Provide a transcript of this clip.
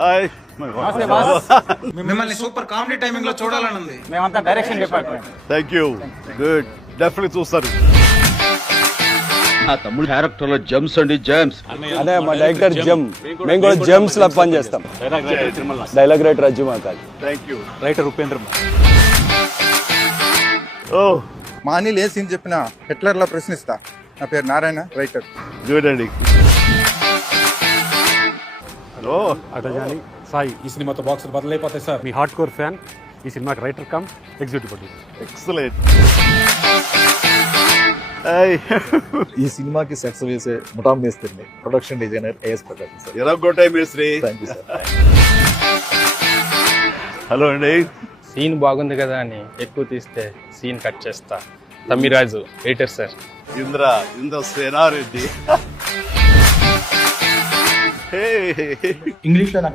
Hi మిమ్మల్ని super comedy timing లో చూడాలని ఉంది. మేమంతా direction department. Thank you. Good, definitely చూస్తారు. నా తమ్ముడు క్యారెక్టర్ లో జమ్స్ అండి, జమ్స్. అదే మా డైరెక్టర్ జమ్, మేము కూడా జమ్స్ లా పని చేస్తాం. డైలాగ్ రైటర్ అజ్జు మాకాలి. Thank you. రైటర్ ఉపేంద్ర. ఓ మా అనిల్ ఏ సీన్ చెప్పినా హిట్లర్ లా ప్రశ్నిస్తా. నా పేరు నారాయణ, రైటర్. గుడ్ అండి. ఓ అటజాని సాయి. ఈ సినిమాతో బాక్స్ బదులైపోతాయి సార్. మీ హార్డ్ కోర్ ఫ్యాన్ ఈ సినిమాకి writer cum executive producer. Excellent. ఈ సినిమాకి సెట్స్ వేసే ముఠా మేస్త్రిని, ప్రొడక్షన్ డిజైనర్ ఏఎస్ ప్రకాశం సార్. ఎరగొట్టాయి మేస్త్రి. Thank you sir. హలో అండి. సీన్ బాగుంది కదా అని ఎక్కువ తీస్తే సీన్ కట్ చేస్తా. Tammiraju, writer sir. Indra Sena Reddy. English లో